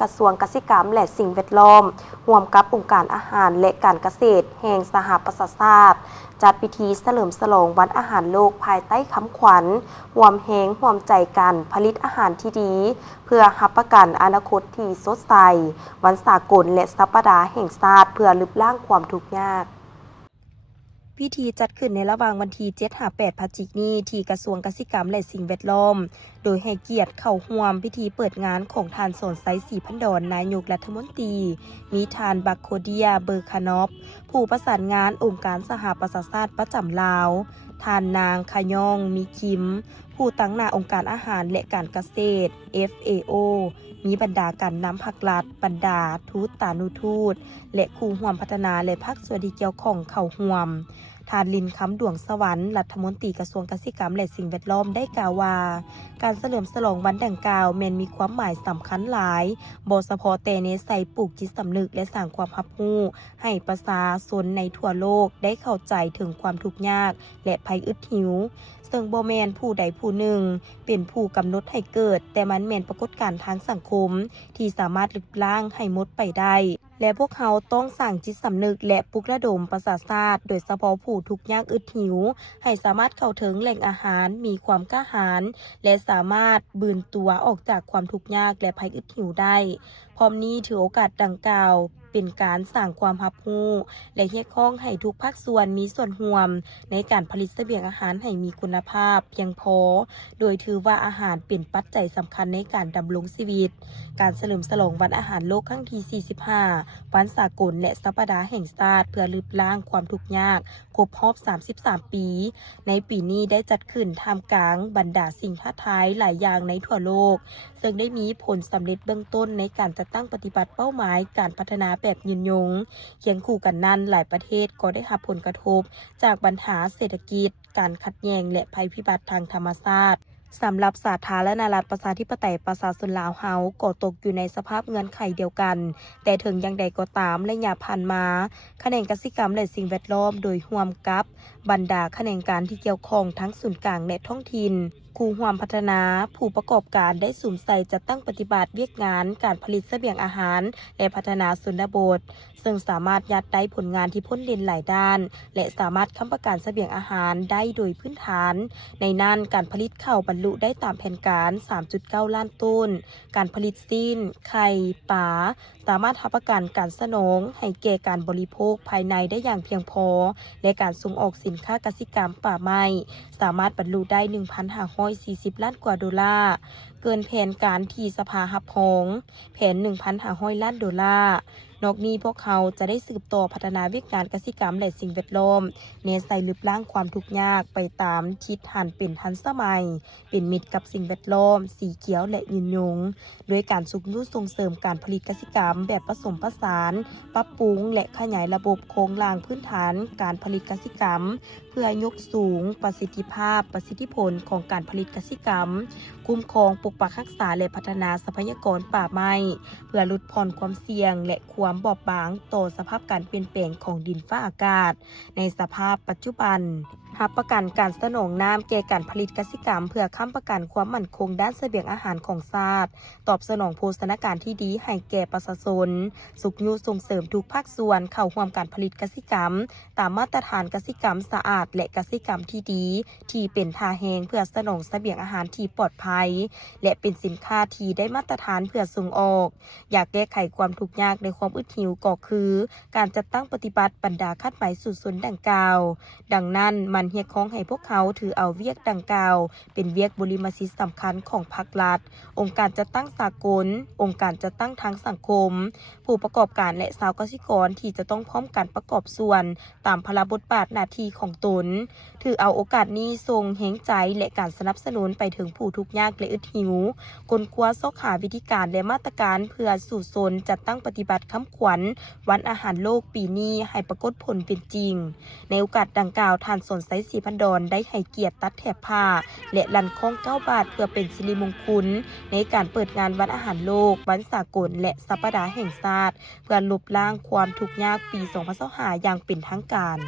กระทรวงเกษตรกรรมและสิ่งแวดล้อมร่วมกับองค์การอาหารและการเกษตรแห่งสหประชาชาติจัดพิธีเฉลิมฉลองวันอาหารโลกภายใต้คำขวัญร่วมแรงร่วมใจกันผลิตอาหารที่ดีเพื่อรับประกันอนาคตที่สดใสวันสากลและสัปดาห์แห่งชาติเพื่อลดล้างความทุกข์ยากพิธีจัดขึ้นในระหว่างวันที่7-8 พฤศจิกายนนี้ที่กระทรวงเกษตรกรรมและสิ่งแวดล้อมโดยให้เกียรติเข้าร่วมพิธีเปิดงานของทานสนไซสีพันดอนนายกรัฐมนตรีมีทานบักโคเดียเบอร์คานอฟผู้ประสานงานองค์การสหประชาชาติประจำลาวทานนางขยองมีคิมผู้ตั้งหน้าองค์การอาหารและการเกษตร FAO มีบรรดาการนำภาครัฐบรรดาทูตตานุทูตและคู่ร่วมพัฒนาและภาคส่วนที่เกี่ยวข้องเข้าร่วมทานลินคำดวงสวรรค์รัฐมนตรีกระทรวงเกษตรกรรมและสิ่งแวดล้อมได้กล่าวว่าการเฉลิมฉลองวันดังกล่าวแม้นมีความหมายสำคัญหลายบ่เฉพาะแต่ในใส่ปลูกจิตสำนึกและสร้างความรับรู้ให้ประชาชนในทั่วโลกได้เข้าใจถึงความทุกข์ยากและภัยอึดหิวซึ่งบ่แม่นผู้ใดผู้หนึ่งเป็นผู้กำหนดให้เกิดแต่มันแม่นปรากฏการณ์ทางสังคมที่สามารถลดล้างให้หมดไปได้และพวกเขาต้องสร้างจิตสำนึกและปลุกระดมประชาชาติโดยเฉพาะผู้ทุกข์ยากอึดหิวให้สามารถเข้าถึงแหล่งอาหารมีความกล้าหาญและสามารถบืนตัวออกจากความทุกข์ยากและภัยอึดหิวได้พร้อมนี้ถือโอกาสดังกล่าวเป็นการสร้างความรับรู้และเรียกร้องให้ทุกภาคส่วนมีส่วนร่วมในการผลิตเสบียงอาหารให้มีคุณภาพเพียงพอโดยถือว่าอาหารเป็นปัจจัยสำคัญในการดำรงชีวิตการเฉลิมฉลองวันอาหารโลกครั้งที่45วันสากลและสัปดาห์แห่งชาติเพื่อลดล้างความทุกข์ยากครบรอบ33 ปีในปีนี้ได้จัดขึ้นท่ามกลางบรรดาสิ่งท้าทายหลายอย่างในทั่วโลกซึ่งได้มีผลสำเร็จเบื้องต้นในการจัดตั้งปฏิบัติเป้าหมายการพัฒนาแบบยืนยงเคียงคู่กันนั้นหลายประเทศก็ได้รับผลกระทบจากปัญหาเศรษฐกิจการขัดแย้งและภัยพิบัติทางธรรมชาติสำหรับสาธารณรัฐประชาธิปไตยประชาชนลาวเฮาก็ตกอยู่ในสภาพเงื่อนไขเดียวกันแต่ถึงอย่างใดก็ตามระยะผ่านมาแขนงกสิกรรมและสิ่งแวดล้อมโดยร่วมกับบรรดาแขนงการที่เกี่ยวข้องทั้งศูนย์กลางและท้องถิ่นคู่ร่วมพัฒนาผู้ประกอบการได้สุ่มใส่จัดตั้งปฏิบัติเวียกงานการผลิตเสบียงอาหารและพัฒนาชนบทซึ่งสามารถยัดได้ผลงานที่พ้นเด่นหลายด้านและสามารถค้ำประกันเสบียงอาหารได้โดยพื้นฐานในนั้นการผลิตข้าวบรรลุได้ตามแผนการ 3.9 ล้านต้นการผลิตซีนไข่ปลาสามารถรับประกันการสนองให้แก่การบริโภคภายในได้อย่างเพียงพอและการส่งออกสินค้ากสิกรรมป่าไม้สามารถบรรลุได้ 1,540 ล้านกว่าดอลลาร์เกินแผนการที่สภารับรองแผน 1,500 ล้านดอลลาร์นอกนี้พวกเขาจะได้สืบต่อพัฒนาวิการกสิกรรมและสิ่งแวดล้อมเน้นใส่ลึกล้างความทุกข์ยากไปตามทิศทางเป็นทันสมัยเป็นมิตรกับสิ่งแวดล้อมสีเขียวและยืนยงด้วยการสุขนุส่งเสริมการผลิตกสิกรรมแบบผสมผสานปรับปรุงและขยายระบบโครงสร้างพื้นฐานการผลิตกสิกรรมเพื่อยกสูงประสิทธิภาพประสิทธิผลของการผลิตกสิกรรมคุ้มครองปกปักรักษาและพัฒนาทรัพยากรป่าไม้เพื่อลดผ่อนความเสี่ยงและความบอบบางต่อสภาพการเปลี่ยนแปลงของดินฟ้าอากาศในสภาพปัจจุบันรับประกันการสนองน้ำแก่การผลิตกสิกรรมเพื่อค้ำประกันความมั่นคงด้านเสบียงอาหารของชาติตอบสนองโภชนาการที่ดีให้แก่ประชาชนสุขยุส่งเสริมทุกภาคส่วนเข้าร่วมการผลิตกสิกรรมตามมาตรฐานกสิกรรมสะอาดและกสิกรรมที่ดีที่เป็นท่าแหงเพื่อสนองเสบียงอาหารที่ปลอดภัยและเป็นสินค้าที่ได้มาตรฐานเพื่อส่งออกอยากแก้ไขความทุกข์ยากในความอึดหิวก็คือการจัดตั้งปฏิบัติบรรดาคาดหมายสุดสนดังกล่าวดังนั้นมันเรียกร้องให้พวกเขาถือเอาเวียกดังกล่าวเป็นเวียกบริมสิทธิสำคัญของภาครัฐองค์การจัดตั้งสากลองค์การจัดตั้งทางสังคมผู้ประกอบการและชาวเกษตรกรที่จะต้องพร้อมกันประกอบส่วนตามพระบทบาทหน้าที่ของตนถือเอาโอกาสนี้ทรงแห่งใจและการสนับสนุนไปถึงผู้ทุกข์ยากและอึดหิวค้นคว้าซอกหาวิธีการและมาตรการเพื่อสู่ชนจัดตั้งปฏิบัติคำขวัญวันอาหารโลกปีนี้ให้ปรากฏผลเป็นจริงในโอกาสดังกล่าวทานสนไซสีพันดอนได้ให้เกียรติตัดแถบผ้าและลันคล้อง9 บาทเพื่อเป็นสิริมงคลในการเปิดงานวันอาหารโลกวันสากลและสัปดาห์แห่งชาติเพื่อลบล้างความทุกข์ยากปี2025อย่างเป็นทางการ